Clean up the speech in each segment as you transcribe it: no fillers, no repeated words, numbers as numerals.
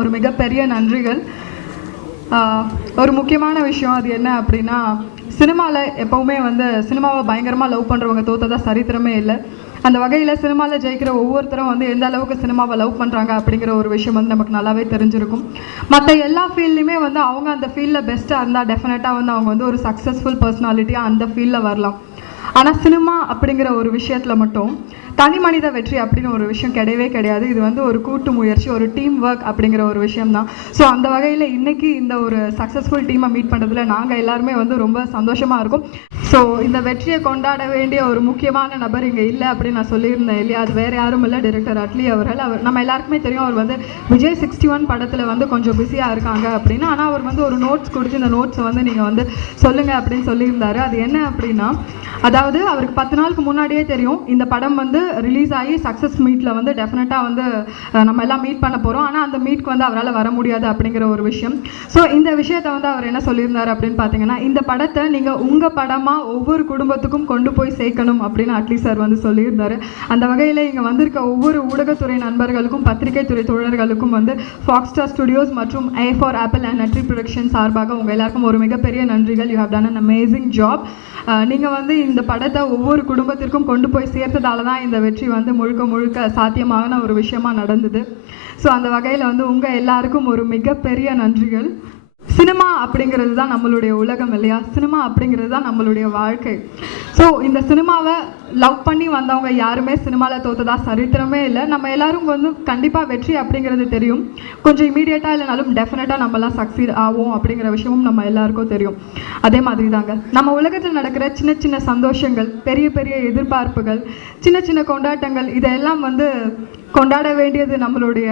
ஒரு மிகப்பெரிய நன்றிகள். ஒரு முக்கியமான விஷயம் அது என்ன அப்படின்னா, சினிமாவில் எப்போவுமே வந்து சினிமாவை பயங்கரமாக லவ் பண்ணுறவங்க தோற்றதா சரித்திரமே இல்லை. அந்த வகையில் சினிமாவில் ஜெயிக்கிற ஒவ்வொருத்தரும் வந்து எந்த அளவுக்கு சினிமாவை லவ் பண்ணுறாங்க அப்படிங்கிற ஒரு விஷயம் வந்து நமக்கு நல்லாவே தெரிஞ்சிருக்கும். மற்ற எல்லா ஃபீல்ட்லையுமே வந்து அவங்க அந்த ஃபீல்டில் பெஸ்ட்டாக இருந்தால் டெஃபினட்டாக வந்து அவங்க வந்து ஒரு சக்ஸஸ்ஃபுல் பர்சனாலிட்டியாக அந்த ஃபீல்டில் வரலாம். ஆனால் சினிமா அப்படிங்கிற ஒரு விஷயத்தில் மட்டும் தனி மனித வெற்றி அப்படின்னு ஒரு விஷயம் கிடையவே கிடையாது. இது வந்து ஒரு கூட்டு முயற்சி, ஒரு டீம் ஒர்க் அப்படிங்கிற ஒரு விஷயம் தான். ஸோ அந்த வகையில் இன்றைக்கி இந்த ஒரு சக்ஸஸ்ஃபுல் டீமை மீட் பண்ணுறதுல நாங்கள் எல்லாருமே வந்து ரொம்ப சந்தோஷமாக இருக்கும். ஸோ இந்த வெற்றியை கொண்டாட வேண்டிய ஒரு முக்கியமான நபர் இங்கே இல்லை அப்படின்னு நான் சொல்லியிருந்தேன் இல்லையா? அது வேறு யாரும் இல்லை, டைரக்டர் அட்லி அவர்கள். அவர் நம்ம எல்லாருக்குமே தெரியும், அவர் வந்து விஜய் 61 படத்தில் வந்து கொஞ்சம் பிஸியாக இருக்காங்க அப்படின்னு. ஆனால் அவர் வந்து ஒரு நோட்ஸ் கொடுத்து இந்த நோட்ஸை வந்து நீங்கள் வந்து சொல்லுங்கள் அப்படின்னு சொல்லியிருந்தாரு. அது என்ன அப்படின்னா, அதாவது அவருக்கு 10 நாளுக்கு முன்னாடியே தெரியும் இந்த படம் வந்து ரிலீஸ் ஆகி சக்ஸஸ் மீட்டில் வந்து டெஃபினட்டாக வந்து நம்ம எல்லாம் மீட் பண்ண போகிறோம். ஆனால் அந்த மீட்க்கு வந்து அவரால் வர முடியாது அப்படிங்கிற ஒரு விஷயம். ஸோ இந்த விஷயத்தை வந்து அவர் என்ன சொல்லியிருந்தார் அப்படின்னு பார்த்தீங்கன்னா, இந்த படத்தை நீங்கள் உங்கள் படமாக ஒவ்வொரு குடும்பத்துக்கும் கொண்டு போய் சேர்க்கணும் அப்படின்னு அட்லி சார் வந்து சொல்லியிருந்தார். அந்த வகையில் இங்கே வந்திருக்க ஒவ்வொரு ஊடகத்துறை நண்பர்களுக்கும் பத்திரிகை துறை தோழர்களுக்கும் வந்து ஃபாக்ஸ் ஸ்டார் ஸ்டுடியோஸ் மற்றும் A4 ஆப்பிள் அண்ட் நட்ரி ப்ரொடக்ஷன் சார்பாக உங்கள் எல்லாருக்கும் ஒரு மிகப்பெரிய நன்றிகள். You have done an amazing job. நீங்கள் வந்து இந்த படத்தை ஒவ்வொரு குடும்பத்திற்கும் கொண்டு போய் சேர்த்ததால தான் இந்த வெற்றி வந்து முழுக்க முழுக்க சாத்தியமான ஒரு விஷயமா நடந்தது. ஸோ அந்த வகையில் வந்து உங்கள் எல்லாருக்கும் ஒரு மிகப்பெரிய நன்றிகள். சினிமா அப்படிங்கிறது தான் நம்மளுடைய உலகம் இல்லையா? சினிமா அப்படிங்கிறது தான் நம்மளுடைய வாழ்க்கை. ஸோ இந்த சினிமாவை லவ் பண்ணி வந்தவங்க யாருமே சினிமாவில் தோற்றதா சரித்திரமே இல்லை. நம்ம எல்லாரும் வந்து கண்டிப்பாக வெற்றி அப்படிங்கிறது தெரியும். கொஞ்சம் இமீடியட்டாக இல்லைனாலும் டெஃபினட்டாக நம்மலாம் சக்சீட் ஆகும் அப்படிங்கிற விஷயமும் நம்ம எல்லாருக்கும் தெரியும். அதே மாதிரி தாங்க நம்ம உலகத்தில் நடக்கிற சின்ன சின்ன சந்தோஷங்கள், பெரிய பெரிய எதிர்பார்ப்புகள், சின்ன சின்ன கொண்டாட்டங்கள், இதெல்லாம் வந்து கொண்டாட வேண்டியது நம்மளுடைய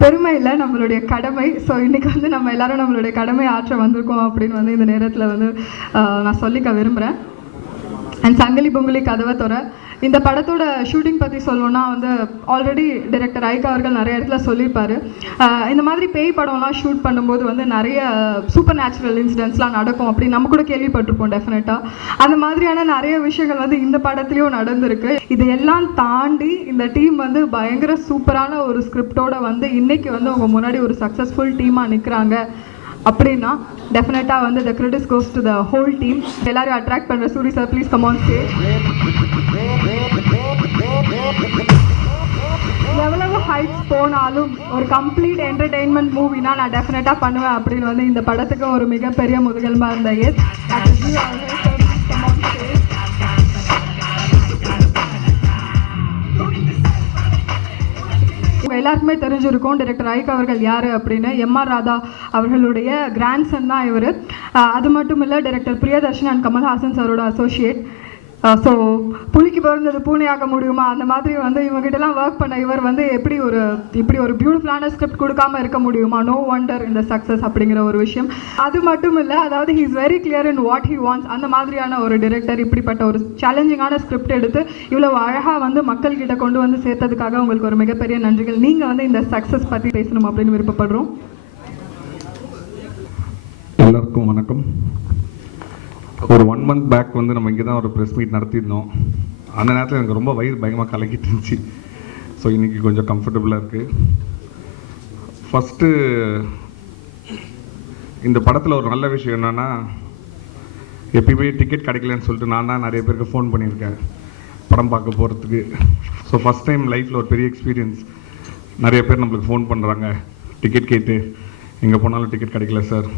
பெருமை இல்லை, நம்மளுடைய கடமை. ஸோ இன்றைக்கி வந்து நம்ம எல்லோரும் நம்மளுடைய கடமை ஆற்ற வந்திருக்கோம் அப்படின்னு வந்து இந்த நேரத்தில் வந்து நான் சொல்லிக்க விரும்புகிறேன். அண்ட் சங்கிலி பொங்கலி கதவை துறை இந்த படத்தோட ஷூட்டிங் பற்றி சொல்லணும்னா வந்து ஆல்ரெடி டைரக்டர் ஐக் அவர்கள் நிறைய இடத்துல சொல்லியிருப்பார். இந்த மாதிரி பேய் படம்லாம் ஷூட் பண்ணும்போது வந்து நிறைய சூப்பர் நேச்சுரல் இன்சிடென்ட்ஸ்லாம் நடக்கும் அப்படின்னு நம்ம கூட கேள்விப்பட்டிருப்போம். டெஃபினட்டாக அந்த மாதிரியான நிறைய விஷயங்கள் வந்து இந்த படத்துலையும் நடந்திருக்கு. இதையெல்லாம் தாண்டி இந்த டீம் வந்து பயங்கர சூப்பரான ஒரு ஸ்கிரிப்டோட வந்து இன்றைக்கி வந்து அவங்க முன்னாடி ஒரு சக்ஸஸ்ஃபுல் டீமாக நிற்கிறாங்க அப்படின்னா டெஃபினட்டாக வந்து the credits goes to the whole team. எல்லாரும் அட்ராக்ட் பண்ணுற Soori sir, please come on stage. எவ்வளவு ஹைட்ஸ் போனாலும் ஒரு கம்ப்ளீட் என்டர்டெயின்மெண்ட் மூவினா நான் டெஃபினட்டாக பண்ணுவேன் அப்படின்னு வந்து இந்த படத்துக்கு ஒரு மிகப்பெரிய முதுகெலும்பாக இருந்த எஸ் எல்லாருக்குமே தெரிஞ்சிருக்கும் டைரக்டர் ஐக் அவர்கள் யார் அப்படின்னு. எம்ஆர் ராதா அவர்களுடைய கிராண்ட்சன் தான் இவர். அது மட்டும் இல்லை, டைரக்டர் பிரியதர்ஷன் அண்ட் கமல்ஹாசன் சாரோட அசோசியேட். ஸோ புலிக்கு பிறந்தது பூனையாக முடியுமா அந்த மாதிரி வந்து இவங்ககிட்டலாம் ஒர்க் பண்ண இவர் வந்து இப்படி ஒரு பியூட்டிஃபுல்லான ஸ்கிரிப்ட் கொடுக்காம இருக்க முடியுமா? நோ ஒண்டர் இந்த சக்ஸஸ் அப்படிங்கிற ஒரு விஷயம். அது மட்டும் இல்லை, அதாவது he is very clear in what he wants. அந்த மாதிரியான ஒரு டைரக்டர் இப்படிப்பட்ட ஒரு சேலஞ்சிங்கான ஸ்கிரிப்ட் எடுத்து இவ்வளோ அழகாக வந்து மக்கள்கிட்ட கொண்டு வந்து சேர்த்ததுக்காக உங்களுக்கு ஒரு மிகப்பெரிய நன்றிகள். நீங்கள் வந்து இந்த சக்ஸஸ் பற்றி பேசணும் அப்படின்னு விருப்பப்படுறோம். எல்லாருக்கும் வணக்கம். ஒரு 1 month பேக் வந்து நம்ம இங்கே தான் ஒரு ப்ரெஸ் மீட் நடத்தியிருந்தோம். அந்த நேரத்தில் எனக்கு ரொம்ப வயிறு பயங்கரமாக கலக்கிட்டு இருந்துச்சு. ஸோ இன்றைக்கி கொஞ்சம் கம்ஃபர்டபுளாக இருக்குது. ஃபஸ்ட்டு இந்த படத்தில் ஒரு நல்ல விஷயம் என்னென்னா, எப்பயுமே டிக்கெட் கிடைக்கலன்னு சொல்லிட்டு நான் தான் நிறைய பேருக்கு ஃபோன் பண்ணியிருக்கேன் படம் பார்க்க போகிறதுக்கு. ஸோ ஃபஸ்ட் டைம் லைஃப்பில் ஒரு பெரிய எக்ஸ்பீரியன்ஸ். நிறைய பேர் நம்மளுக்கு ஃபோன் பண்ணுறாங்க டிக்கெட் கேட்டு, எங்கே போனாலும் டிக்கெட் கிடைக்கல சார்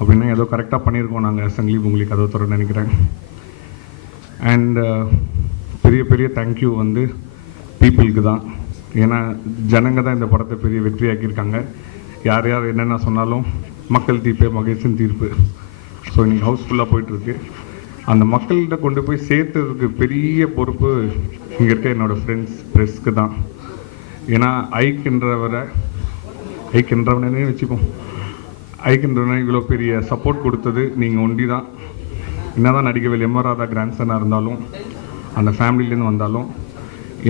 அப்படின்னா ஏதோ கரெக்டாக பண்ணியிருக்கோம் நாங்கள் சங்கிலி பொங்கலி கதவை திறன்னு நினைக்கிறேன். அண்ட் பெரிய பெரிய தேங்க்யூ வந்து பீப்புளுக்கு தான். ஏன்னா ஜனங்க தான் இந்த படத்தை பெரிய வெற்றியாக்கியிருக்காங்க. யார் யார் என்னென்ன சொன்னாலும் மக்கள் தீர்ப்பே மகேசன் தீர்ப்பு. ஸோ இன்றைக்கி ஹவுஸ்ஃபுல்லாக போயிட்டுருக்கு. அந்த மக்கள்கிட்ட கொண்டு போய் சேர்த்ததுக்கு பெரிய பொறுப்பு இங்கே இருக்க என்னோடய ஃப்ரெண்ட்ஸ் ப்ரெஸ்க்கு தான். ஏன்னா ஐக்கின்றவனே வச்சுப்போம். ஐக்கின்றவனை இவ்வளோ பெரிய சப்போர்ட் கொடுத்தது நீங்கள் ஒண்டி தான். என்ன தான் நடிகவேல் எம்ஆர் ராதா கிராண்ட்சனாக இருந்தாலும், அந்த ஃபேமிலியிலேருந்து வந்தாலும்,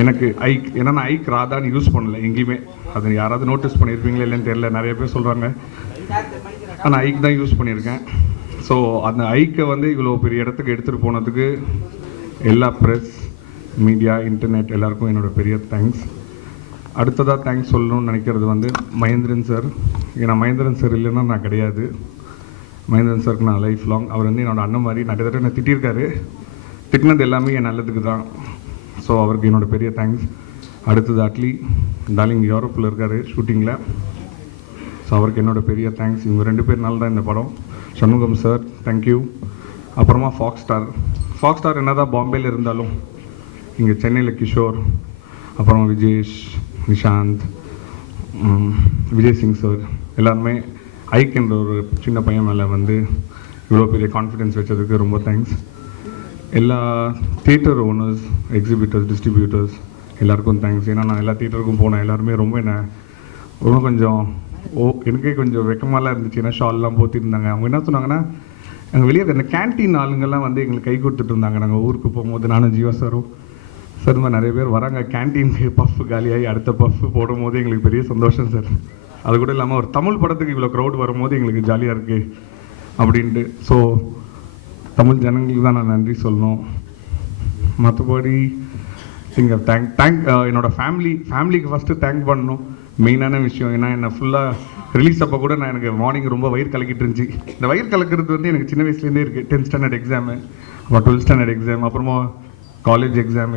எனக்கு ஏன்னா ஐக் ராதான்னு யூஸ் பண்ணல எங்கேயுமே. அது யாராவது நோட்டீஸ் பண்ணியிருப்பீங்களா இல்லைன்னு தெரியல, நிறைய பேர் சொல்கிறாங்க. ஆனால் ஐக் தான் யூஸ் பண்ணியிருக்கேன். ஸோ அந்த ஐக்கை வந்து இவ்வளோ பெரிய இடத்துக்கு எடுத்துகிட்டு போனதுக்கு எல்லா ப்ரெஸ், மீடியா, இன்டர்நெட் எல்லாருக்கும் என்னோடய பெரிய தேங்க்ஸ். அடுத்ததாக தேங்க்ஸ் சொல்லணும்னு நினைக்கிறது வந்து மகேந்திரன் சார். ஏன்னா மகேந்திரன் சார் இல்லைன்னா நான் கிடையாது. மகேந்திரன் சாருக்கு நான் லைஃப் லாங், அவர் வந்து என்னோட அண்ணன் மாதிரி நிறைய தடவை என்னை திட்டியிருக்காரு. திட்டினது எல்லாமே என் நல்லதுக்கு தான். ஸோ அவருக்கு என்னோட பெரிய தேங்க்ஸ். அடுத்தது அட்லி டார்லிங் யூரோப்பில் இருக்கார் ஷூட்டிங்கில். ஸோ அவருக்கு என்னோட பெரிய தேங்க்ஸ். இவங்க 2 பேர்னால தான் இந்த படம். Shanmugam sir thank you. அப்புறமா ஃபாக்ஸ் ஸ்டார் என்ன தான் பாம்பேயில் இருந்தாலும் இங்கே சென்னையில் கிஷோர், அப்புறம் விஜேஷ், நிஷாந்த், விஜய் சிங் சார் எல்லாருமே ஐக் என்ற ஒரு சின்ன பையன் மேலே வந்து இவ்வளோ பெரிய கான்ஃபிடென்ஸ் வச்சதுக்கு ரொம்ப தேங்க்ஸ். எல்லா தியேட்டர் ஓனர்ஸ், எக்ஸிபிட்டர்ஸ், டிஸ்ட்ரிபியூட்டர்ஸ் எல்லாருக்கும் தேங்க்ஸ். ஏன்னா நான் எல்லா தியேட்டருக்கும் போனேன். எல்லாருமே ரொம்ப ரொம்ப கொஞ்சம் எனக்கே கொஞ்சம் வெக்கமாலாம் இருந்துச்சு. ஏன்னா ஷால்லாம் போத்திருந்தாங்க. அவங்க என்ன சொன்னாங்கன்னா, எங்கள் வெளியே அந்த கேன்டீன் ஆளுங்கள்லாம் வந்து எங்களுக்கு கை கொடுத்துட்டு இருந்தாங்க. நாங்கள் ஊருக்கு போகும்போது நானும் ஜீவா சாரும் சார் இந்த நிறைய பேர் வராங்க. கேன்டீனுக்கு பஃப் காலியாகி அடுத்த பஃப் போடும்போது எங்களுக்கு பெரிய சந்தோஷம் சார். அது கூட இல்லாமல் ஒரு தமிழ் படத்துக்கு இவ்வளோ க்ரௌட் வரும்போது எங்களுக்கு ஜாலியாக இருக்குது அப்படின்ட்டு. ஸோ தமிழ் ஜனங்களுக்கு தான் நான் நன்றி சொல்லணும். மற்றபடி இங்கே என்னோடய ஃபேமிலிக்கு ஃபஸ்ட்டு தேங்க் பண்ணணும். மெயினான விஷயம் ஏன்னா என்னை ஃபுல்லாக ரிலீஸ் அப்போ கூட நான் எனக்கு மார்னிங் ரொம்ப வயிறு கலக்கிட்டு இருந்துச்சு. இந்த வயிறு கலக்கிறது வந்து எனக்கு சின்ன வயசுலேருந்தே இருக்குது. 10th ஸ்டாண்டர்ட் எக்ஸாமு, அப்புறம் 12th ஸ்டாண்டர்ட் எக்ஸாம், அப்புறமா காலேஜ் எக்ஸாம்,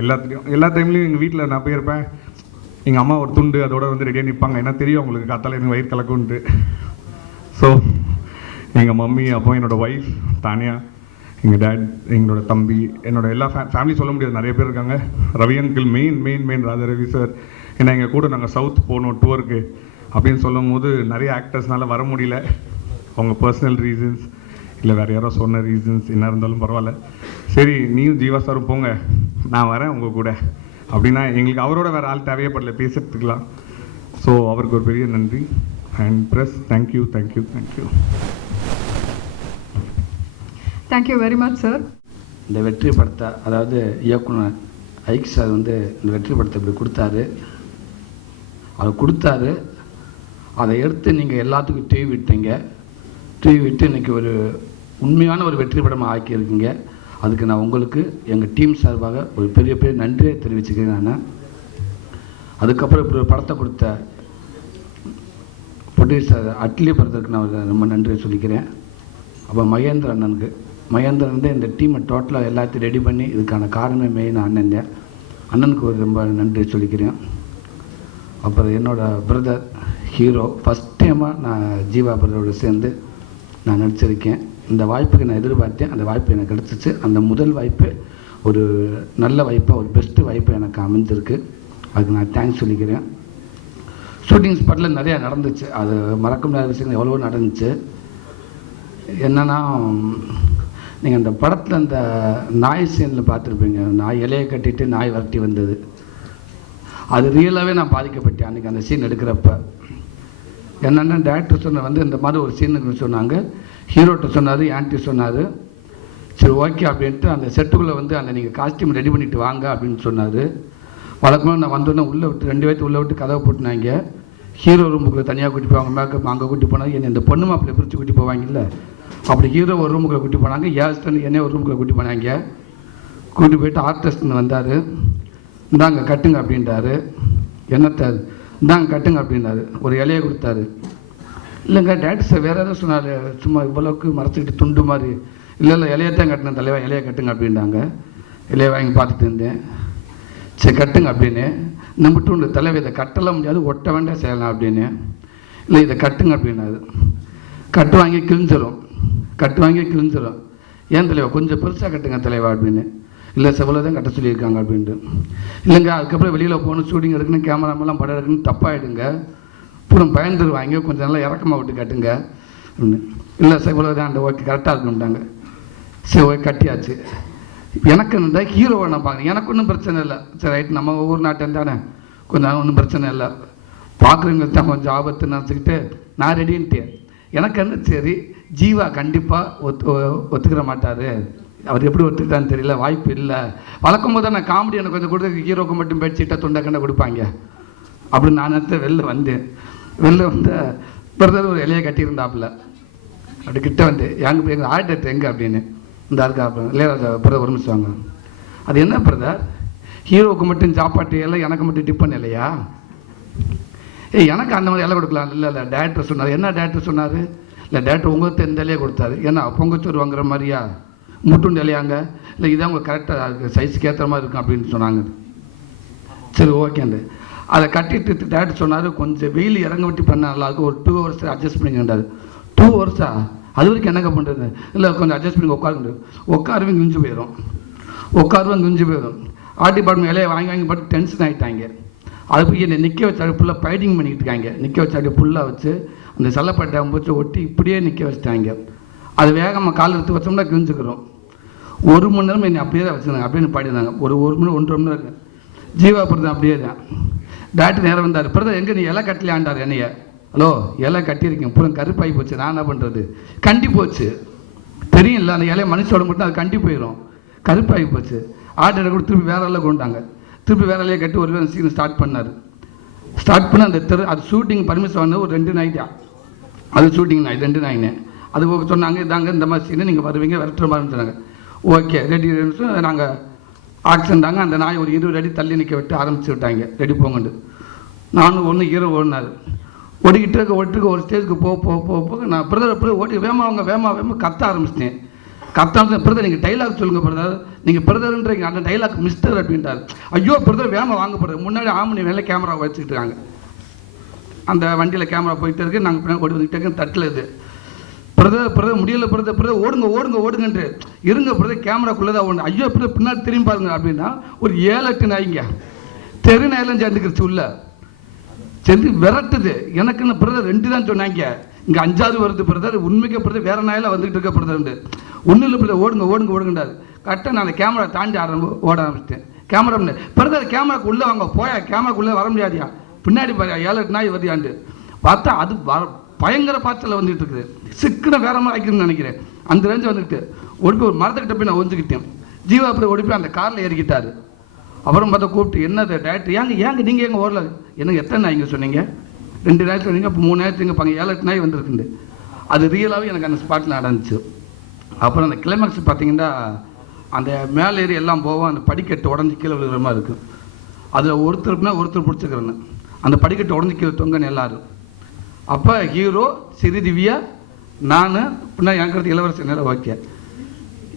எல்லா டைம்லையும் எங்கள் வீட்டில் நான் போயிருப்பேன். எங்கள் அம்மா ஒரு துண்டு அதோட வந்து ரெடியாக நிற்பாங்க. ஏன்னா தெரியும் அவங்களுக்கு காத்தால எனக்கு வயிறு கலக்குன்ட்டு. ஸோ எங்கள் மம்மி, அப்போ என்னோடய ஒய்ஃப் தானியா, எங்கள் டேட், எங்களோட தம்பி, என்னோட எல்லா ஃபேமிலி சொல்ல முடியாது, நிறைய பேர் இருக்காங்க. Ravi uncle main Rajaravi sir. ஏன்னா எங்கள் கூட நாங்கள் சவுத் போனோம் டூருக்கு அப்படின்னு சொல்லும் போது நிறைய ஆக்டர்ஸ்னால வர முடியல. அவங்க பர்சனல் ரீசன்ஸ் இல்லை வேறு யாரோ சொன்ன ரீசன்ஸ் என்ன இருந்தாலும் பரவாயில்ல. சரி நீயும் ஜீவா சாரும் போங்க, நான் வரேன் உங்கள் கூட அப்படின்னா எங்களுக்கு அவரோட வேறு ஆள் தேவையப்படல பேசுறதுக்கலாம். ஸோ அவருக்கு ஒரு பெரிய நன்றி. And press thank you. Thank you very much sir. இந்த வெற்றி படத்தை, அதாவது இயக்குனர் ஐக் சார் வந்து இந்த வெற்றி படத்தை இப்படி கொடுத்தாரு. அதை எடுத்து நீங்கள் எல்லாத்துக்கும் டிவி விட்டு இன்றைக்கி ஒரு உண்மையான ஒரு வெற்றி படமாக ஆக்கியிருக்கீங்க. அதுக்கு நான் உங்களுக்கு எங்கள் டீம் சார்பாக ஒரு பெரிய நன்றியை தெரிவிச்சுக்கிறேன். நான் அதுக்கப்புறம் இப்படி ஒரு படத்தை கொடுத்த ப்ரொடியூசர் அட்லி படத்துக்கு நான் ரொம்ப நன்றியை சொல்லிக்கிறேன். அப்போ மகேந்திரன் வந்து இந்த டீமை டோட்டலாக எல்லாத்தையும் ரெடி பண்ணி இதுக்கான காரணமே மெயின் அண்ணனுக்கு ஒரு ரொம்ப நன்றி சொல்லிக்கிறேன். அப்புறம் என்னோடய பிரதர் ஹீரோ, ஃபஸ்ட் டைமாக நான் ஜீவா பிரதரோடு சேர்ந்து நான் நடிச்சிருக்கேன். இந்த வாய்ப்புக்கு நான் எதிர்பார்த்தேன், அந்த வாய்ப்பு எனக்கு கிடச்சிச்சு. அந்த முதல் வாய்ப்பு ஒரு நல்ல வாய்ப்பாக, ஒரு பெஸ்ட்டு வாய்ப்பு எனக்கு அமைஞ்சிருக்கு. அதுக்கு நான் தேங்க்ஸ் சொல்லிக்கிறேன். ஷூட்டிங் ஸ்பாட்டில் நிறையா நடந்துச்சு, அது மறக்க முடியாத விஷயங்கள் எவ்வளவோ நடந்துச்சு. என்னென்னா, நீங்கள் அந்த படத்தில் அந்த நாய் சீனில் பார்த்துருப்பீங்க, நாய் இலையை கட்டிட்டு நாய் விரட்டி வந்தது. அது ரியலாகவே நான் பாதிக்கப்பட்டேன் அன்றைக்கி அந்த சீன் எடுக்கிறப்ப. என்னென்னா டேரக்டர் வந்து இந்த மாதிரி ஒரு சீனுக்கு சொன்னாங்க. ஹீரோட்ட சொன்னார், ஆன்ட்டி சொன்னார். சரி ஓகே அப்படின்ட்டு அந்த செட்டுக்குள்ளே வந்து அந்த நீங்கள் காஸ்டியூம் ரெடி பண்ணிவிட்டு வாங்க அப்படின்னு சொன்னார். வழக்கமாக நான் வந்தோடனே உள்ளே விட்டு 2 பேர்த்து உள்ளே விட்டு கதவை போட்டுனாங்க. ஹீரோ ரூமுக்குள்ளே தனியாக கூட்டி போவாங்க, மேக்கப் அங்கே கூட்டி போனாங்க. என்னை இந்த பொண்ணு மாப்பிள்ளை பிரித்து கூட்டி போவாங்கல்ல, அப்படி ஹீரோ ஒரு ரூமுக்குள்ளே கூட்டி போனாங்க. என்னை ஒரு ரூமுக்குள்ளே கூட்டி போனாங்க. கூட்டி போயிட்டு ஆர்டிஸ்ட்னு வந்தார். இந்தாங்க கட்டுங்க அப்படின்றாரு. என்னத்தை இந்தாங்க கட்டுங்க அப்படின்னாரு. ஒரு இலையை கொடுத்தாரு. இல்லைங்க டேரக்டர் சார் வேறு எதாவது சொன்னார், சும்மா இவ்வளோக்கு மறைச்சிக்கிட்டு துண்டு மாதிரி. இல்லை இலையத்தான் கட்டினேன் தலைவா, இலையை கட்டுங்க அப்படின்றாங்க. இலையை வாங்கி பார்த்துட்டு இருந்தேன். சரி கட்டுங்க அப்படின்னு. நம்பிட்டு உண்டு தலைவை இதை கட்டலாம் முடியாது, ஒட்ட வேண்டாம் செய்யலாம் அப்படின்னு. இல்லை இதை கட்டுங்க அப்படின்னாரு. கட்டு வாங்கி கிழிஞ்சிரும். ஏன் தலைவா கொஞ்சம் பெருசாக கட்டுங்க தலைவா அப்படின்னு. இல்லை செவ்வளோ தான் கட்ட சொல்லியிருக்காங்க அப்படின்ட்டு. இல்லைங்க அதுக்கப்புறம் வெளியில் போகணும், ஷூட்டிங் இருக்குன்னு, கேமராமெல்லாம் படம் இருக்குன்னு தப்பாகிடுங்க, அப்புறம் பயந்துருவாங்க, கொஞ்சம் நல்லா இறக்கமாக விட்டு கட்டுங்க அப்படின்னு. இல்லை செவ்வளோ தான் அந்த ஓகே கரெக்டாக இருக்கணும்ட்டாங்க. சரி ஓகே கட்டியாச்சு. எனக்கு இந்த ஹீரோவை நான் பார்க்குறேன், எனக்கு ஒன்றும் பிரச்சனை இல்லை. சரி ரைட், நம்ம ஒவ்வொரு நாட்டம் தானே, கொஞ்சம் ஒன்றும் பிரச்சனை இல்லை. பார்க்குறவங்களுக்கு தான் கொஞ்சம் ஆபத்து நினச்சிக்கிட்டு நான் ரெடின்ட்டேன். எனக்கு என்ன சரி ஜீவா கண்டிப்பாக ஒத்துக்கிற மாட்டார், அவர் எப்படி ஒத்துக்கிட்டான்னு தெரியல, வாய்ப்பு இல்லை. வழக்கம் போது நான் காமெடி எனக்கு கொஞ்சம் கொடுத்து ஹீரோக்கு மட்டும் பெட்ஷீட்டை தொண்டை கண்டை கொடுப்பாங்க அப்படின்னு நான் நினைத்த வெளில வந்து பிரதர் ஒரு இலையை கட்டியிருந்தாப்புல. அப்படி கிட்ட வந்து எங்கள் ஆர்டர் எங்கே அப்படின்னு இந்த இருக்கா இளையராஜா பிரதர் ஒரு நிமிஷம் வாங்க. அது என்ன பிரதர், ஹீரோவுக்கு மட்டும் சாப்பாட்டு இல்லை, எனக்கு மட்டும் டிஃபன் இல்லையா? எனக்கு அந்த மாதிரி இலை கொடுக்கலாம். இல்லை டேரக்டர் சொன்னார். என்ன டேரக்டர் சொன்னார்? இல்லை டேரக்டர் உங்களுக்கு இந்த இலையே கொடுத்தாரு. ஏன்னா பொங்கச்சோறு வாங்குற மாதிரியா, முட்டுண்டு இலையாங்க, இல்லை இதான் உங்களுக்கு கரெக்டாக இருக்குது, சைஸுக்கு ஏற்ற மாதிரி இருக்கும் அப்படின்னு சொன்னாங்க. சரி ஓகேண்டு அதை கட்டிட்டு டேரக்டர் சொன்னார், கொஞ்சம் வெயில் இறங்க விட்டு பண்ணால் நல்லாயிருக்கும், ஒரு 2 hours அட்ஜஸ்ட் பண்ணிக்கிட்டாரு. 2 hours அது வரைக்கும் என்னங்க பண்ணுறது? இல்லை கொஞ்சம் அட்ஜஸ்ட் பண்ணி உட்காருவேன் குஞ்சு போயிடும். ஆர்ட் டிபார்ட்மெண்ட் இலையை வாங்கி போட்டு டென்ஷன் ஆகிட்டாங்க. அது போய் என்னை நிற்க வச்சாடி ஃபுல்லாக ஃபைட்டிங் பண்ணிக்கிட்டு இருக்காங்க. நிற்க வச்சாடி ஃபுல்லாக வச்சு அந்த செல்லப்பட்டை வச்சு ஒட்டி இப்படியே நிற்க வச்சுட்டாங்க. அது வேகமாக கால் எடுத்து வச்சோம்னா கிழிஞ்சுக்கிறோம். 1 மணி நேரம் என்னை அப்படியே தான் வச்சுருந்தாங்க. அப்படின்னு பாடினாங்க. ஒரு 1 மணி 1.5 மணி நேரம் ஜீவா பிரதம் அப்படியே தான். டேரக்டர் நேரம் வந்தார். பிரதம் எங்கே நீ இலை கட்டலையாண்டார் என்னைய. ஹலோ இலை கட்டியிருக்கேன், புறம் கருப்பாகி போச்சு, நான் என்ன பண்ணுறது? கண்டி போச்சு, தெரியும்ல அந்த இலையை மனுஷோட மட்டும் அது கண்டி போயிடும். கருப்பாகி போச்சு. ஆர்டரை கூட திருப்பி வேற இலை கொண்டாங்க. திருப்பி வேற இலையை கட்டி ஒரு சீன் ஸ்டார்ட் பண்ணார். ஸ்டார்ட் பண்ண அந்த அது ஷூட்டிங் பர்மிஷன் வந்து ஒரு 2 நைட்டா. அது ஷூட்டிங் நைட் 2 நாயினே. அது சொன்னாங்க இதாங்க இந்த மாதிரி சீனு நீங்கள் வருவீங்க விரட்டுற மாதிரி சொன்னாங்க. Okay ready. நாங்கள் ஆக்ஷன் தாங்க. அந்த நாய் ஒரு 20 அடி தள்ளி நிற்க விட்டு ஆரம்பிச்சு விட்டாங்க. ரெடி போங்கண்டு. நானும் ஒன்று ஹீரோ ஓடினார். ஓடிக்கிட்டு இருக்க ஒரு ஸ்டேஜுக்கு போக நான் பிரதர் ஓடி வேமா கத்த ஆரம்பிச்சிட்டேன். பிரதர் நீங்கள் டைலாக் சொல்லுங்கள் பிரதர், நீங்கள் பிரதர்ன்றீங்க, அந்த டைலாக் மிஸ்டர் அப்படின்ட்டார். ஐயோ பிரதர் வேமா வாங்க பிரதர். முன்னாடி ஆமணி வேலை கேமரா வச்சுக்கிட்டு இருக்காங்க. அந்த வண்டியில் கேமரா போயிட்டு இருக்கு. நாங்கள் பின்னாடி ஓடி வந்துக்கிட்டே இருக்கேன். தட்டில் இது பிரதர் முடியல பிரதர் ஓடுங்கன்ட்டு இருங்க பிரதர், கேமராக்குள்ளே தான் ஓடுங்க. ஐயோ பிரதர் பின்னாடி திரும்பி பாருங்க அப்படின்னா ஒரு 7-8 நாய்ங்க தெரு நாயெல்லாம் சேர்ந்துக்கிடுச்சு. உள்ள சேர்ந்து விரட்டுது. எனக்குன்னு பிரதர் 2 தான் சொன்னாங்க. இங்கே 5வது வருது பிரதர், உண்மைக்கு பிரதர் வேற நாயெல்லாம் வந்துகிட்டு இருக்க பிரதர். ஒன்றும் இல்லை பிரதர், ஓடுங்கன்றாரு. கரெக்டாக நான் அந்த கேமரா தாண்டி ஓட ஆரம்பிச்சிட்டேன். கேமரா பிரதர் கேமராக்கு உள்ளே வாங்க, போயா கேமராக்குள்ளே வர முடியாதியா, பின்னாடி பாரு 7-8 நாய் வருதியாண்டு பார்த்தா அது பயங்கர பாய்ச்சல் வந்துட்டு இருக்குது. சிக்கனை வேற மாதிரி ஆக்கிருன்னு நினைக்கிறேன். அந்த ரேஞ்சு வந்துட்டு ஓடி ஒரு மரத்துக்கிட்ட போய் நான் ஒழிஞ்சுக்கிட்டேன். ஜீவா அப்புறம் ஓடி போய் அந்த காரில் ஏறிக்கிட்டாரு. அப்புறம் பார்த்தா கூப்பிட்டு என்னது டேரக்டர் ஏங்க நீங்கள் எங்கே ஓரல எனக்கு எத்தனை நாய்ங்க சொன்னீங்க? 2 நாய் சொன்னீங்க, இப்போ 3 நாய் இங்கே பாங்க 7-8 நாய் வந்துருக்குண்டு. அது ரியலாகவே எனக்கு அந்த ஸ்பாட்டில் நடந்துச்சு. அப்புறம் அந்த கிளைமேக்ஸ் பார்த்தீங்கன்னா அந்த மேலே ஏறி எல்லாம் போவோம். அந்த படிக்கட்டு உடஞ்சி கீழே விழுகிற மாதிரி இருக்குது. அதில் ஒருத்தர் பிடிச்சிக்கிறேன்னு அந்த படிக்கட்டு உடஞ்சி கீழே தொங்கன்னு எல்லாரும். அப்போ ஹீரோ சிறிதிவியா நான் பின்னாடி எனக்கு இளவரசன் நேரம் ஓகே.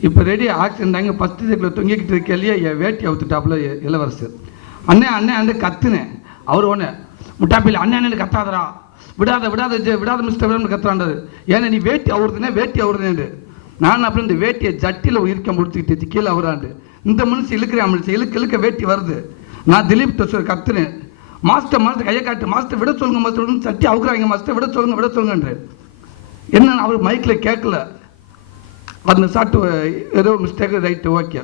இப்போ ரெடி ஆக்ஷன் தாங்க. ஃபஸ்ட்டு சைக்கில் தொங்கிக்கிட்டு இருக்க இல்லையா என் வேட்டி அவுத்துட்டாப்புல இளவரசர். அண்ணே கத்துனேன். அவர் ஒன்று முட்டாப்பில் அண்ணன் கத்தாதரா, விடாத மிஸ்டர் கத்துறாண்டாரு. ஏன்னா நீ வேட்டி அவருதுனே நான் அப்புறம் இந்த வேட்டியை ஜட்டியில் இருக்க முடிச்சுக்கிட்டு கீழே அவராண்டு இந்த மனுஷன் இழுக்கிறேன் இழுக்க வேட்டி வருது. நான் திலீப் தோசர் கத்துனேன். மாஸ்டர் கையை காட்டு, மாஸ்டர் விட சொல்லுங்க மாஸ்டர், சட்டி அவுக்குறாங்க மாஸ்டர், விட சொல்லுங்கன்று. என்ன அவர் மைக்கில் கேட்கல. அந்த சாட்டு ஏதோ மிஸ்டேக் ரைட்டு ஓகே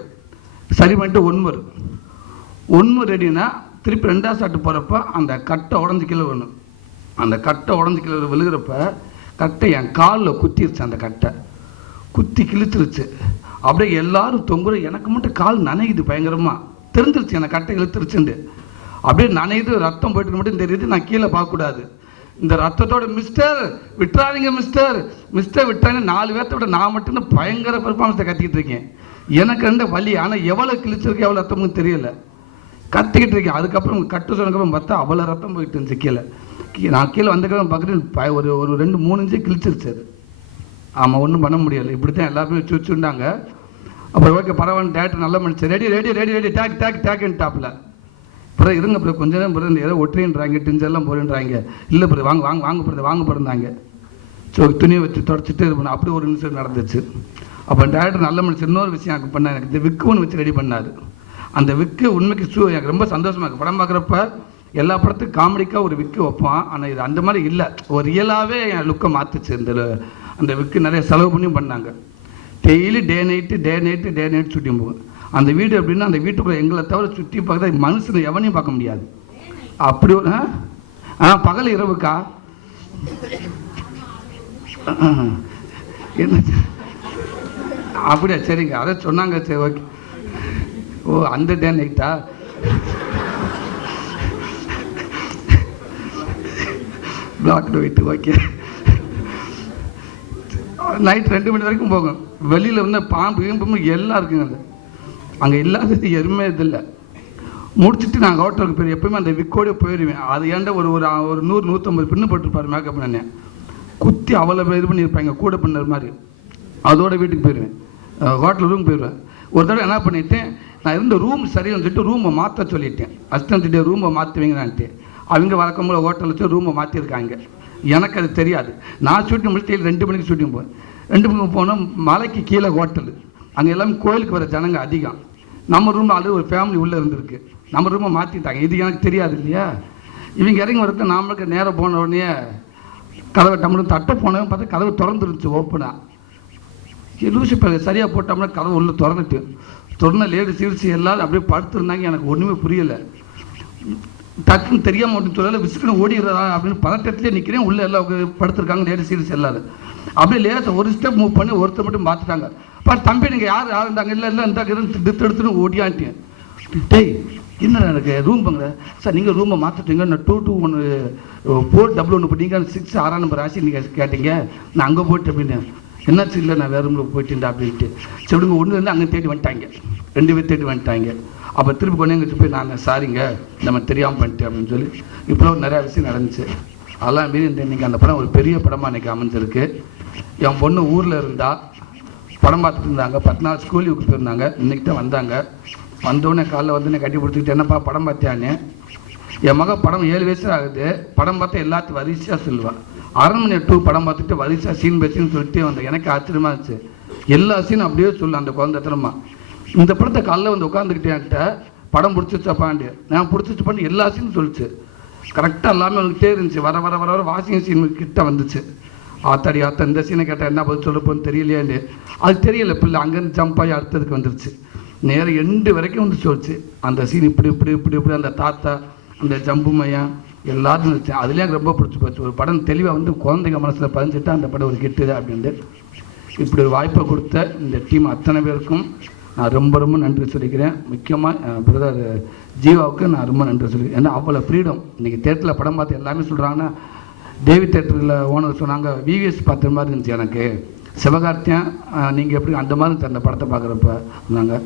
சரி பண்ணிட்டு ஒன்று ரெடினா திருப்பி 2வது சாட்டு போகிறப்ப அந்த கட்டை உடஞ்சி கீழே வேணும். அந்த கட்டை உடஞ்சி கீழே விழுகிறப்ப கட்டை என் காலில் குத்திருச்சு. அந்த கட்டை குத்தி கிழிச்சிருச்சு. அப்படியே எல்லாரும் தொங்குற. எனக்கு மட்டும் கால் நனையுது பயங்கரமாக. தெரிஞ்சிருச்சு எனக்கு கட்டை இழுத்துருச்சுண்டு. அப்படியே நனையுது, ரத்தம் போயிட்டு மட்டும் தெரியுது. நான் கீழே பார்க்கக்கூடாது. இந்த ரத்தத்தோட மிஸ்டர் விட்டுறாதீங்க மிஸ்டர் விட்டாங்க. 4 பேர்த்தோட நான் மட்டும் பயங்கர பெர்ஃபார்மன்ஸை கத்திக்கிட்டு இருக்கேன். எனக்கு 2 வலி. ஆனால் எவ்வளோ கிழிச்சிருக்கு எவ்வளோ ரத்தமும் தெரியல. கத்திக்கிட்டு இருக்கேன். அதுக்கப்புறம் கட்டு சொன்னதுக்கப்புறம் பார்த்தா அவ்வளோ ரத்தம் போயிட்டு இருந்துச்சு கீழே. நான் கீழே வந்தக்கப்புறம் பார்க்குறேன் ஒரு 2-3 இன்ச்சு கிழிச்சிருச்சு அது. ஆமாம் ஒன்றும் பண்ண முடியலை. இப்படி தான் எல்லாருமே வச்சுருந்தாங்க. அப்புறம் ஓகே பரவாயில்ல டேரக்டர் நல்ல மனுச்சு ரெடி டேக்குன்னு டாப்பில். அப்புறம் இருங்க அப்புறம் கொஞ்ச நேரம் பிறகு ஏதோ ஒட்டுறேன்றாங்க டிஞ்செல்லாம் போறேன்றாங்க. இல்லை பிறகு வாங்க பிறந்தாங்க. ஸோ துணியை வச்சு தொடச்சிட்டு இது பண்ண அப்படி ஒரு நிமிஷம் நடந்துச்சு. அப்போ டேரக்டர் நல்ல மனுஷன் இன்னொரு விஷயம் எனக்கு பண்ண எனக்கு இந்த விக்கு ஒன்று வச்சு ரெடி பண்ணார். அந்த விக்கு உண்மைக்கு எனக்கு ரொம்ப சந்தோஷமாக இருக்குது. படம் பார்க்குறப்ப எல்லா படத்துக்கும் காமெடிக்காக ஒரு விக்கு வைப்பான். ஆனால் இது அந்த மாதிரி இல்லை. ஒரு ரியலாகவே என் லுக்கை மாற்றுச்சு. அந்த விக்கு நிறைய செலவு பண்ணியும் பண்ணாங்க. டெய்லி டே நைட்டு ஷூட்டிங் போகும். அந்த வீடு எப்படின்னா அந்த வீட்டுக்குள்ளே எங்களை தவிர சுற்றி பார்க்க மனுஷனை எவனையும் பார்க்க முடியாது. அப்படி ஒரு பகல் இரவுக்கா என்ன அப்படியா? சரிங்க அதை சொன்னாங்க. சரி ஓகே. ஓ அந்த டே நைட்டா? Black and white okay. Night 2 மணி வரைக்கும் போகும். வெளியில் வந்து பாம்பு எல்லாம் இருக்குங்க. அங்கே இல்லாதது எதுவுமே இது இல்லை. முடிச்சுட்டு நான் ஹோட்டலுக்கு போய் எப்போயுமே அந்த விக்கோடே போயிடுவேன். அது ஏன்டா ஒரு ஒரு ஒரு 100-150 பின்னு போட்டுருப்பாரு மேக்கப் பண்ண குத்தி அவ்வளோ இது பண்ணியிருப்பாங்க கூட பண்ண மாதிரி. அதோட வீட்டுக்கு போயிடுவேன், ஹோட்டல் ரூம் போயிடுவேன். ஒரு தடவை என்ன பண்ணிட்டேன், நான் இருந்த ரூம் சரியில்லைன்னு சொல்லிட்டு ரூமை மாற்ற சொல்லிட்டேன். அசிஸ்டன்ட்டு ரூமை மாற்றுவீங்களான்ட்டு. அவங்க வழக்கம் போல் ஹோட்டலில் வச்சு ரூமை மாற்றிருக்காங்க. எனக்கு அது தெரியாது. நான் ஷூட்டிங் முடிச்சுட்டு 2 மணிக்கு ஷூட்டிங் போவேன். 2 மணிக்கு போனால் மலைக்கு கீழே ஹோட்டலு, அங்கே எல்லாமே கோயிலுக்கு வர ஜனங்க அதிகம். நம்ம ரூம் ஆல்ரெடி ஒரு ஃபேமிலி உள்ளே இருந்திருக்கு, நம்ம ரூமை மாற்றிட்டாங்க. இது எனக்கு தெரியாது இல்லையா. இவங்க இறங்கி வரது நம்மளுக்கு நேரம் போன உடனே கதவை டம்ளர் தட்ட போனவன் பார்த்தா கதவு திறந்துருந்துச்சு ஓப்பனாக. லூசி இப்போ சரியாக போட்டோம்னா கதவு உள்ளே திறந்த லேடிஸ் சீரிச்சு எல்லாரும் அப்படியே படுத்துருந்தாங்க. எனக்கு ஒன்றுமே புரியலை. டக்குன்னு தெரியாமல் ஒன்று சொல்லலை, விசுக்குன்னு ஓடிடுறதா அப்படின்னு பதட்டத்துலேயே நிற்கிறேன். உள்ளே எல்லாம் படுத்துருக்காங்க லேடிஸ் சீரிச்சு எல்லாரும். அப்படியே லேசாக ஒரு ஸ்டெப் மூவ் பண்ணி ஒருத்தர் மட்டும் பார்த்துட்டாங்க. தம்பி நீங்கள் யார் இருந்தாங்க? இல்லை இந்த எடுத்துன்னு ஓடியான்ட்டேன். டேய் என்ன எனக்கு ரூம் பண்ணுங்க சார், நீங்கள் ரூமை மாற்றிட்டீங்க, நான் 221 4 போட்டீங்க, 6 6 நம்பர் ஆசி நீங்கள் கேட்டீங்க, நான் அங்கே போயிட்டு அப்படின்னு. என்னாச்சு? இல்லை நான் வேறு ரூமில் போயிட்டேன் அப்படின்ட்டு. சரி விடுங்க, ஒன்று வந்து அங்கே தேடி வந்துட்டாங்க, 2 பேர் தேடி வந்துட்டாங்க. அப்போ திருப்பி கொண்டு எங்கிட்ட போய் நான் சாரிங்க நம்ம தெரியாமல் பண்ணிட்டேன் அப்படின்னு சொல்லி இப்போ நிறையா விஷயம் நடந்துச்சு. அதெல்லாம் மீறி இன்றைக்கி அந்த படம் ஒரு பெரிய படமாக இன்றைக்கி அமைஞ்சிருக்கு. என் பொண்ணு ஊரில் இருந்தால் படம் பார்த்துட்டு இருந்தாங்க, 10 நாள் ஸ்கூல் லீவுக்கு போயிருந்தாங்க. இன்றைக்கி தான் வந்தாங்க. வந்தோடனே காலைல வந்து நான் கட்டி பிடிச்சிக்கிட்டு என்னப்பா படம் பார்த்தியான்னு. என் மக படம் 7 வயசு ஆகுது, படம் பார்த்தா எல்லாத்தையும் வரிசையாக சொல்லுவாள். அரண்மனை 2 படம் பார்த்துட்டு வரிசையாக சீன் பேசின்னு சொல்லிட்டே வந்தேன். எனக்கு ஆச்சரியமாக இருந்துச்சு. எல்லா சீனும் அப்படியே சொல்லு அந்த குழந்தை திறமா. இந்த படத்தை காலைல வந்து உட்காந்துக்கிட்டேன்ட்ட படம் பிடிச்சிச்சாப்பாண்டு நான் பிடிச்சிச்சு பண்ணி எல்லா சீனும் சொல்லிச்சு. கரெக்டாக எல்லாமே வந்துகிட்டே இருந்துச்சு. வர வர வர வர வாஷிங் சீன் கிட்ட வந்துச்சு. ஆத்தாடி ஆத்தா இந்த சீனை கேட்டால் என்ன பதில் சொல்லப்போன்னு தெரியலையாண்டு. அது தெரியல, பிள்ளை அங்கேருந்து ஜம்ப் ஆகி அடுத்ததுக்கு வந்துருச்சு. நேரம் எண்டு வரைக்கும் வந்து சொல்லிச்சு. அந்த சீன் இப்படி இப்படி இப்படி இப்படி அந்த தாத்தா அந்த ஜம்பு மையம் எல்லாரும் இருந்துச்சு. அதுலேயே எனக்கு ரொம்ப பிடிச்சி போச்சு. ஒரு படம் தெளிவாக வந்து குழந்தைங்க மனசில் பதிஞ்சுட்டு அந்த படம் ஒரு கிட்டுது அப்படின்ட்டு. இப்படி ஒரு வாய்ப்பை கொடுத்த இந்த டீம் அத்தனை பேருக்கும் நான் ரொம்ப ரொம்ப நன்றி சொல்லிக்கிறேன். முக்கியமாக பிரதர் ஜீவாவுக்கு நான் ரொம்ப நன்றி சொல்லிக்கிறேன். ஏன்னா அவ்வளோ ஃப்ரீடம். இன்றைக்கி தேட்டரில் படம் பார்த்து எல்லாமே சொல்கிறாங்கன்னா, தேவி தேட்டரில் ஓனர் சொன்னாங்க விவிஎஸ் பார்த்த மாதிரி இருந்துச்சு எனக்கு. சிவகார்த்தியன் நீங்கள் எப்படி அந்த மாதிரி இருந்துச்சு அந்த படத்தை பார்க்குறப்ப சொன்னாங்க.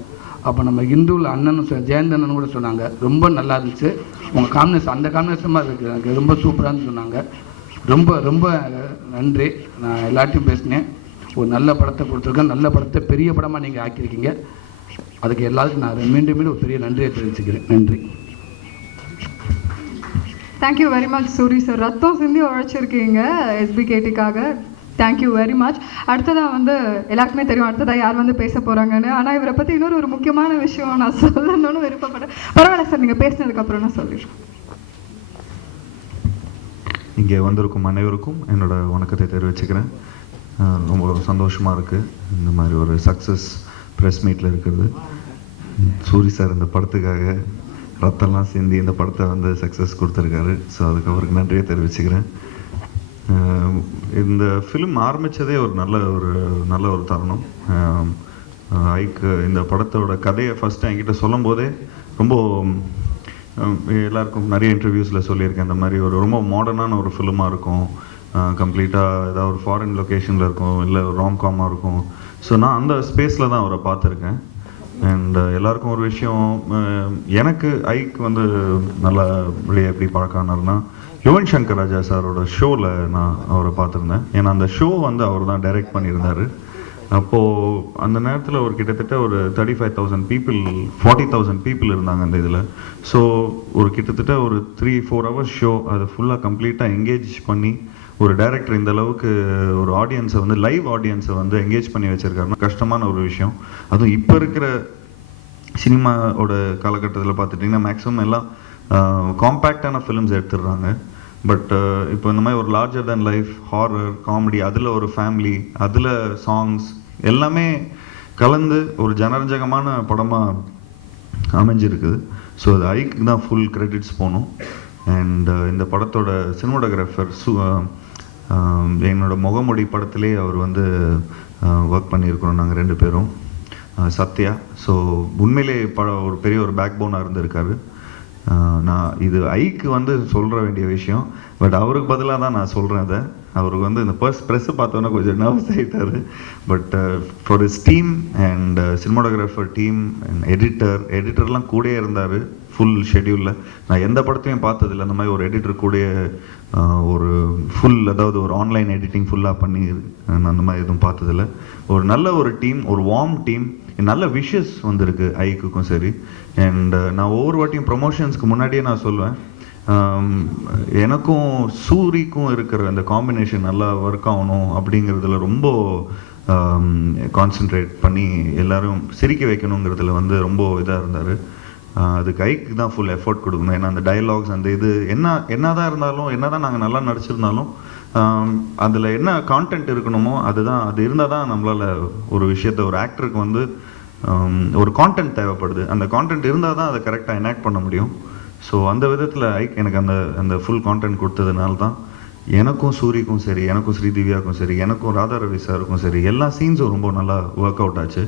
அப்போ நம்ம இந்துவில் அண்ணனும் ஜெயந்தண்ணன் கூட சொன்னாங்க ரொம்ப நல்லா இருந்துச்சு உங்கள் காம்பினேஷன், அந்த காம்பினேஷன் மாதிரி இருக்குது, எனக்கு ரொம்ப சூப்பரானு சொன்னாங்க. ரொம்ப ரொம்ப நன்றி. நான் எல்லாத்தையும் பேசினேன். ஒரு நல்ல படத்தை கொடுத்துருக்கேன், நல்ல படத்தை பெரிய படமாக நீங்கள் ஆக்கியிருக்கீங்க. அதுக்கு எல்லாருக்கும் நான் மீண்டும் மீண்டும் ஒரு பெரிய நன்றியை தெரிவிச்சுக்கிறேன். நன்றி. Thank you very much Suri sir. ரத்தம் சிந்தி உழைச்சிருக்கீங்க SBKTக்காக. Thank you very much. அடுத்ததாக வந்து எல்லாருக்குமே தெரியும் அடுத்ததாக யார் வந்து பேச போகிறாங்கன்னு. ஆனால் இவரை பற்றி இன்னொரு ஒரு முக்கியமான விஷயம் நான் சொல்லணும்னு விருப்பப்பட்டேன். பரவாயில்ல சார், நீங்கள் பேசினதுக்கப்புறம் நான் சொல்லிடுறேன். இங்கே வந்திருக்கும் அனைவருக்கும் என்னோட வணக்கத்தை தெரிவிச்சுக்கிறேன். ரொம்ப சந்தோஷமாக இருக்குது இந்த மாதிரி ஒரு சக்ஸஸ் ப்ரெஸ் மீட்டில் இருக்கிறது. சூரி சார் இந்த படத்துக்காக ரத்தம்லாம் சேர்ந்து இந்த படத்தை வந்து சக்ஸஸ் கொடுத்துருக்காரு. ஸோ அதுக்கு அவருக்கு நன்றியை தெரிவிச்சுக்கிறேன். இந்த ஃபிலிம் ஆரம்பித்ததே ஒரு நல்ல ஒரு தருணம். ஐக்கு இந்த படத்தோட கதையை ஃபஸ்ட்டு என்கிட்ட சொல்லும் போதே ரொம்ப எல்லாருக்கும் நிறைய இன்டர்வியூஸில் சொல்லியிருக்கேன். இந்த மாதிரி ஒரு ரொம்ப மாடர்னான ஒரு ஃபிலிமாக இருக்கும், கம்ப்ளீட்டாக ஏதாவது ஒரு ஃபாரின் லொக்கேஷனில் இருக்கும், இல்லை ராம்காமாக இருக்கும். ஸோ நான் அந்த ஸ்பேஸில் தான் அவரை பார்த்துருக்கேன். அண்ட் எல்லாருக்கும் ஒரு விஷயம், எனக்கு ஐக்கு வந்து நல்லா எப்படி பழக்கானார்னா, யுவன் சங்கர் ராஜா சாரோட ஷோவில் நான் அவரை பார்த்துருந்தேன். ஏன்னா அந்த ஷோ வந்து அவர் தான் டைரக்ட் பண்ணியிருந்தார். அப்போது அந்த நேரத்தில் ஒரு கிட்டத்தட்ட ஒரு 35,000 பீப்புள் 40,000 பீப்புள் இருந்தாங்க அந்த இதில். ஸோ ஒரு கிட்டத்தட்ட ஒரு 3-4 ஹவர்ஸ் ஷோ, அதை ஃபுல்லாக கம்ப்ளீட்டாக என்கேஜ் பண்ணி ஒரு டைரக்டர் இந்த அளவுக்கு ஒரு ஆடியன்ஸை வந்து லைவ் ஆடியன்ஸை வந்து என்கேஜ் பண்ணி வச்சுருக்காருன்னா கஷ்டமான ஒரு விஷயம். அதுவும் இப்போ இருக்கிற சினிமாவோட காலகட்டத்தில் பார்த்துட்டிங்கன்னா மேக்ஸிமம் எல்லாம் காம்பேக்டான ஃபிலிம்ஸ் எடுத்துடுறாங்க. பட் இப்போ இந்த மாதிரி ஒரு லார்ஜர் தேன் லைஃப், ஹாரர், காமெடி, அதில் ஒரு ஃபேமிலி, அதில் சாங்ஸ் எல்லாமே கலந்து ஒரு ஜனரஞ்சகமான படமாக அமைஞ்சிருக்குது. ஸோ அது ஐக்கு தான் ஃபுல் கிரெடிட்ஸ் போகணும். அண்ட் இந்த படத்தோட சினிமாட்டோகிராஃபர் என்னோட முகமொழி படத்திலே அவர் வந்து ஒர்க் பண்ணியிருக்கிறோம் நாங்கள் 2 பேரும், சத்யா. ஸோ உண்மையிலே ஒரு பெரிய ஒரு பேக் போனாக இருந்திருக்காரு. நான் இது ஐக்கு வந்து சொல்கிற வேண்டிய விஷயம், பட் அவருக்கு பதிலாக தான் நான் சொல்கிறேன் அதை. அவருக்கு வந்து இந்த ப்ரெஸ்ஸை பார்த்தோன்னா கொஞ்சம் நர்வஸ் ஆகிட்டார். But for his team and cinematographer team and எடிட்டர்லாம் கூடயே இருந்தார் ஃபுல் ஷெட்யூலில். நான் எந்த படத்தையும் பார்த்ததில்லை அந்த மாதிரி ஒரு எடிட்டர் கூட ஒரு ஃபுல், அதாவது ஒரு ஆன்லைன் எடிட்டிங் ஃபுல்லாக பண்ணி நான் அந்த மாதிரி எதுவும் பார்த்ததில்லை. ஒரு நல்ல ஒரு டீம், ஒரு வார்ம் டீம், நல்ல விஷஸ் வந்திருக்கு ஐக்குக்கும் சரி. அண்ட் நான் ஒவ்வொரு வாட்டியும் ப்ரொமோஷன்ஸ்க்கு முன்னாடியே நான் சொல்லுவேன், எனக்கும் சூரிக்கும் இருக்கிற அந்த காம்பினேஷன் நல்லா ஒர்க் ஆகணும் அப்படிங்கிறதுல ரொம்ப கான்சென்ட்ரேட் பண்ணி எல்லாரும் சிரிக்க வைக்கணுங்கிறதுல வந்து ரொம்ப இதாக இருந்தார். அதுக்கு ஐக்கு தான் ஃபுல் எஃபோர்ட் கொடுக்கணும். ஏன்னா அந்த டயலாக்ஸ் அந்த இது என்னதான் இருந்தாலும், என்னதான் நாங்கள் நல்லா நடிச்சிருந்தாலும் அதில் என்ன கான்டென்ட் இருக்கணுமோ அது இருந்தால் தான் நம்மளால் ஒரு விஷயத்த, ஒரு ஆக்டருக்கு வந்து ஒரு கான்டென்ட் தேவைப்படுது. அந்த கான்டென்ட் இருந்தால் தான் அதை கரெக்டாக எனாக்ட் பண்ண முடியும். ஸோ அந்த விதத்தில் ஐக் எனக்கு அந்த ஃபுல் கான்டென்ட் கொடுத்ததுனால தான் எனக்கும் சூரிக்கும் சரி, எனக்கும் ஸ்ரீதிவ்யாவுக்கும் சரி, எனக்கும் ராதா ரவி சாருக்கும் சரி, எல்லா சீன்ஸும் ரொம்ப நல்லா ஒர்க் அவுட் ஆச்சு.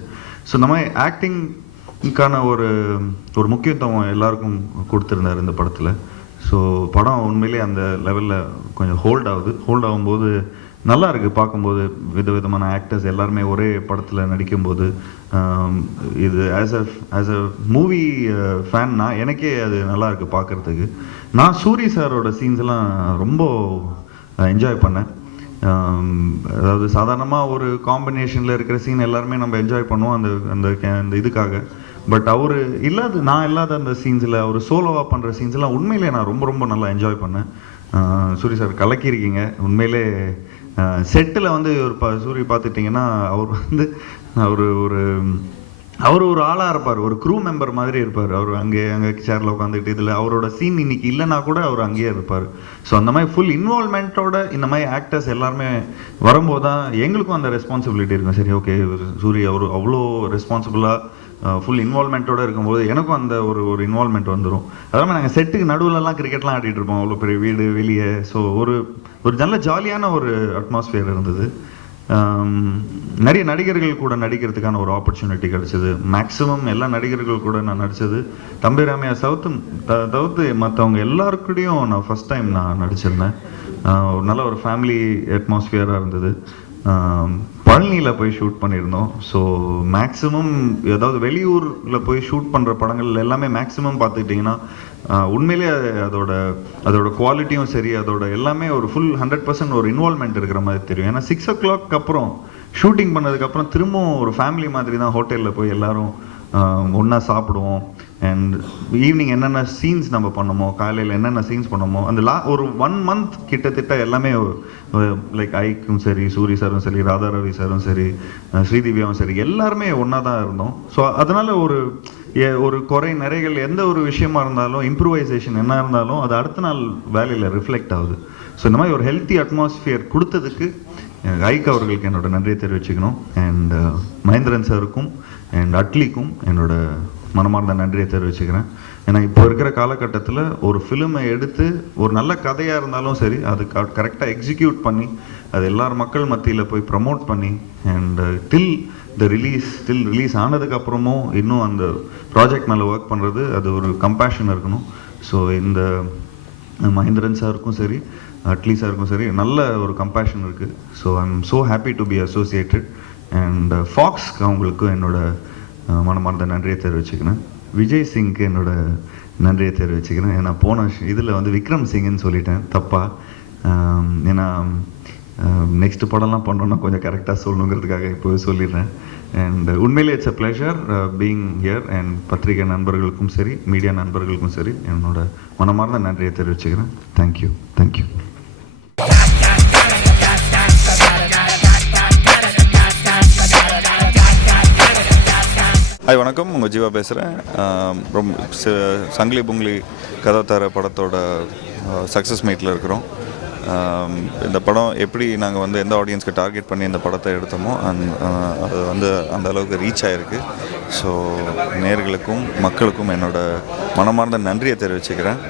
ஸோ இந்த மாதிரி ஆக்டிங்க்கான ஒரு முக்கியத்துவம் எல்லாருக்கும் கொடுத்துருந்தார் இந்த படத்தில். ஸோ படம் உண்மையிலே அந்த லெவலில் கொஞ்சம் ஹோல்ட் ஆகும்போது நல்லா இருக்குது பார்க்கும்போது. விதவிதமான ஆக்டர்ஸ் எல்லாருமே ஒரே படத்தில் நடிக்கும்போது இது ஆஸ் அ மூவி ஃபேன்னா எனக்கே அது நல்லா இருக்குது பார்க்குறதுக்கு. நான் சூரி சாரோட சீன்ஸ்லாம் ரொம்ப என்ஜாய் பண்ணேன். அதாவது சாதாரணமாக ஒரு காம்பினேஷனில் இருக்கிற சீன் எல்லாருமே நம்ம என்ஜாய் பண்ணுவோம் அந்த இதுக்காக. பட் நான் இல்லாத அந்த சீன்ஸில் அவர் சோலோவாக பண்ணுற சீன்ஸ்லாம் உண்மையிலே நான் ரொம்ப ரொம்ப நல்லா என்ஜாய் பண்ணேன். சூரி சார் கலக்கியிருக்கீங்க உண்மையிலே. செட்டில் வந்து சூரி பார்த்துட்டிங்கன்னா அவர் ஒரு ஆளாக இருப்பார், ஒரு க்ரூ மெம்பர் மாதிரி இருப்பார். அவர் அங்கே சேரில் உட்காந்துக்கிட்டு இதில் அவரோட சீன் இன்னைக்கு இல்லைன்னா கூட அவர் அங்கேயே இருப்பார். ஸோ அந்த மாதிரி ஃபுல் இன்வால்மெண்ட்டோட இந்த மாதிரி ஆக்டர்ஸ் எல்லாருமே வரும்போது தான் எங்களுக்கும் அந்த ரெஸ்பான்சிபிலிட்டி இருக்கும். சரி, ஓகே, சூரி அவர் அவ்வளோ ரெஸ்பான்சிபிளாக ஃபுல் இன்வால்மெண்ட்டோடு இருக்கும்போது எனக்கும் அந்த ஒரு இன்வால்மெண்ட் வந்துடும். அதனால் நாங்கள் செட்டுக்கு நடுவில்லாம் கிரிக்கெட்லாம் ஆடிட்டு இருப்போம், அவ்வளோ பெரிய வீடு வெளியே. ஸோ ஒரு நல்ல ஜாலியான ஒரு அட்மாஸ்பியர் இருந்தது. நிறைய நடிகர்கள் கூட நடிக்கிறதுக்கான ஒரு ஆப்பர்ச்சுனிட்டி கிடச்சிது. மேக்ஸிமம் எல்லா நடிகர்கள் கூட நான் நடித்தது தம்பி ராமையா தவிர்த்து மற்றவங்க எல்லாருக்கூடையும் நான் ஃபஸ்ட் டைம் நான் நடிச்சிருந்தேன். ஒரு நல்ல ஒரு ஃபேமிலி அட்மாஸ்பியராக இருந்தது. பழனியில் போய் ஷூட் பண்ணியிருந்தோம். ஸோ மேக்ஸிமம் ஏதாவது வெளியூரில் போய் ஷூட் பண்ணுற படங்கள் எல்லாமே மேக்ஸிமம் பார்த்துக்கிட்டிங்கன்னா உண்மையிலே அதோட குவாலிட்டியும் சரி, அதோட எல்லாமே ஒரு ஃபுல் 100% ஒரு இன்வால்மெண்ட் இருக்கிற மாதிரி தெரியும். ஏன்னா 6 o'clock அப்புறம் ஷூட்டிங் பண்ணதுக்கப்புறம் திரும்பவும் ஒரு ஃபேமிலி மாதிரி தான் ஹோட்டலில் போய் எல்லாரும் ஒன்றா சாப்பிடுவோம். அண்ட் ஈவினிங் என்னென்ன சீன்ஸ் நம்ம பண்ணோமோ, காலையில் என்னென்ன சீன்ஸ் பண்ணோமோ, அந்த ஒரு 1 month கிட்டத்தட்ட எல்லாமே லைக் ஐக்கும் சரி, சூரி சாரும் சரி, ராதா ரவி சாரும் சரி, ஸ்ரீதிவ்யாவும் சரி, எல்லாருமே ஒன்றா தான் இருந்தோம். ஸோ அதனால் ஒரு குறை நிறைகள் எந்த ஒரு விஷயமா இருந்தாலும், இம்ப்ரூவைசேஷன் என்ன இருந்தாலும் அது அடுத்த நாள் வேலையில் ரிஃப்ளெக்ட் ஆகுது. ஸோ இந்த மாதிரி ஒரு ஹெல்த்தி அட்மாஸ்பியர் கொடுத்ததுக்கு ஐக் அவர்களுக்கு என்னோட நன்றியை தெரிவிச்சுக்கணும். அண்ட் மகேந்திரன் சாருக்கும் அண்ட் அட்லிக்கும் என்னோட மனமார்ந்த நன்றியை தெரிவிச்சுக்கிறேன். ஏன்னா இப்போ இருக்கிற காலகட்டத்தில் ஒரு ஃபிலிமை எடுத்து ஒரு நல்ல கதையாக இருந்தாலும் சரி, அது கரெக்டாக எக்ஸிக்யூட் பண்ணி அது எல்லார் மக்கள் மத்தியில் போய் ப்ரமோட் பண்ணி அண்ட் டில் ரிலீஸ் ஆனதுக்கப்புறமும் இன்னும் அந்த ப்ராஜெக்ட் மேலே ஒர்க் பண்ணுறது, அது ஒரு கம்பேஷன் இருக்கணும். ஸோ இந்த மகேந்திரன் சாருக்கும் சரி, அட்லி சாருக்கும் சரி, நல்ல ஒரு கம்பேஷன் இருக்குது. So I am so happy to be associated. And ஃபாக்ஸ்க்கு அவங்களுக்கு என்னோட மனமார்ந்த நன்றியை தெரிவிச்சுக்கிறேன். விஜய் சிங்க்கு என்னோட நன்றியை தெரிவிச்சுக்கிறேன். ஏன்னா போன இதில் வந்து விக்ரம் சிங்னு சொல்லிட்டேன் தப்பாக. ஏன்னா நெக்ஸ்ட் படம்லாம் பண்ணுறோன்னா கொஞ்சம் கரெக்டாக சொல்லணுங்கிறதுக்காக இப்போவே சொல்லிடுறேன். அண்ட் உண்மையிலே it's a pleasure being here. And பத்திரிகை நண்பர்களுக்கும் சரி, மீடியா நண்பர்களுக்கும் சரி, என்னோட மனமார்ந்த நன்றியை தெரிவிச்சுக்கிறேன். தேங்க்யூ. ஹாய், வணக்கம். உங்கள் ஜீவா பேசுகிறேன். ரொம்ப சங்கிலி புங்கிலி கதாதார படத்தோட சக்ஸஸ் மீட்டில் இருக்கிறோம். இந்த படம் எப்படி நாங்கள் வந்து எந்த ஆடியன்ஸ்க்கு டார்கெட் பண்ணி இந்த படத்தை எடுத்தோமோ அது வந்து அந்த அளவுக்கு ரீச் ஆகிருக்கு. ஸோ நேயர்களுக்கும் மக்களுக்கும் என்னோட மனமார்ந்த நன்றியை தெரிவிச்சுக்கிறேன்.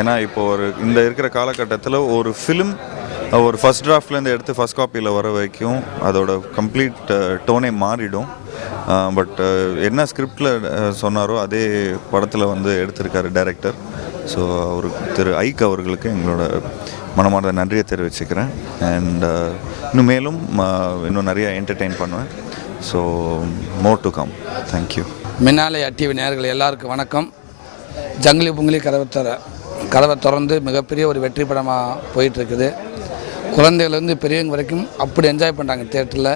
ஏன்னா இப்போது இந்த இருக்கிற காலகட்டத்தில் ஒரு ஃபிலிம் ஒரு ஃபஸ்ட் டிராஃப்ட்லேருந்து எடுத்து ஃபஸ்ட் காப்பியில் வர வரைக்கும் அதோட கம்ப்ளீட் டோனே மாறிடும். பட் என்ன ஸ்கிரிப்டில் சொன்னாரோ அதே படத்தில் வந்து எடுத்திருக்காரு டைரக்டர். ஸோ திரு ஐக் அவர்களுக்கு எங்களோட மனமார்ந்த நன்றியை தெரிவிச்சுக்கிறேன். அண்ட் இன்னும் மேலும் இன்னும் நிறைய என்டர்டெயின் பண்ணுவேன். So more to come. Thank you. மின்னாலயா டிவி நேயர்கள் எல்லாருக்கும் வணக்கம். ஜங்கிலி புங்கிலி கதவை திறந்து மிகப்பெரிய ஒரு வெற்றி படமாக போயிட்டுருக்குது. குழந்தைகள்லேருந்து பெரியவங்க வரைக்கும் அப்படி என்ஜாய் பண்ணுறாங்க தேட்டரில்.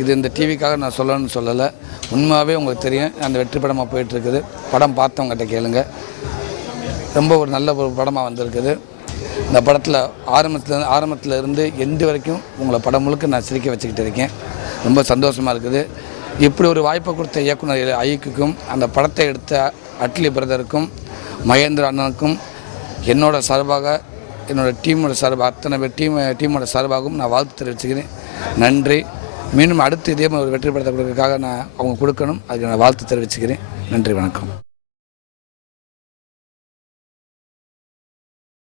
இது இந்த டிவிக்காக நான் சொல்லலை, உண்மையாகவே உங்களுக்கு தெரியும் அந்த வெற்றி படமாக போயிட்டுருக்குது. படம் பார்த்தவங்ககிட்ட கேளுங்க. ரொம்ப ஒரு நல்ல ஒரு படமாக வந்திருக்குது. இந்த படத்தில் ஆரம்பத்தில் இருந்து எண்டு வரைக்கும் உங்களை படம் முழுக்க நான் சிரிக்க வச்சுக்கிட்டு இருக்கேன். ரொம்ப சந்தோஷமாக இருக்குது. இப்படி ஒரு வாய்ப்பை கொடுத்த இயக்குனர் ஐக்குக்கும், அந்த படத்தை எடுத்த அட்லி பிரதருக்கும், மகேந்திர அண்ணனுக்கும் என்னோட சார்பாக, என்னோடய டீமோட சார்பாக, அத்தனை பேர் டீமோட சார்பாகவும் நான் வாழ்த்து தெரிவிச்சுக்கிறேன். நன்றி. மீண்டும் அடுத்து இதே மாதிரி ஒரு வெற்றி படத்தை கொடுக்கறதுக்காக நான் அவங்க கொடுக்கணும். அதுக்கு நான் வாழ்த்து தெரிவிச்சுக்கிறேன். நன்றி, வணக்கம்.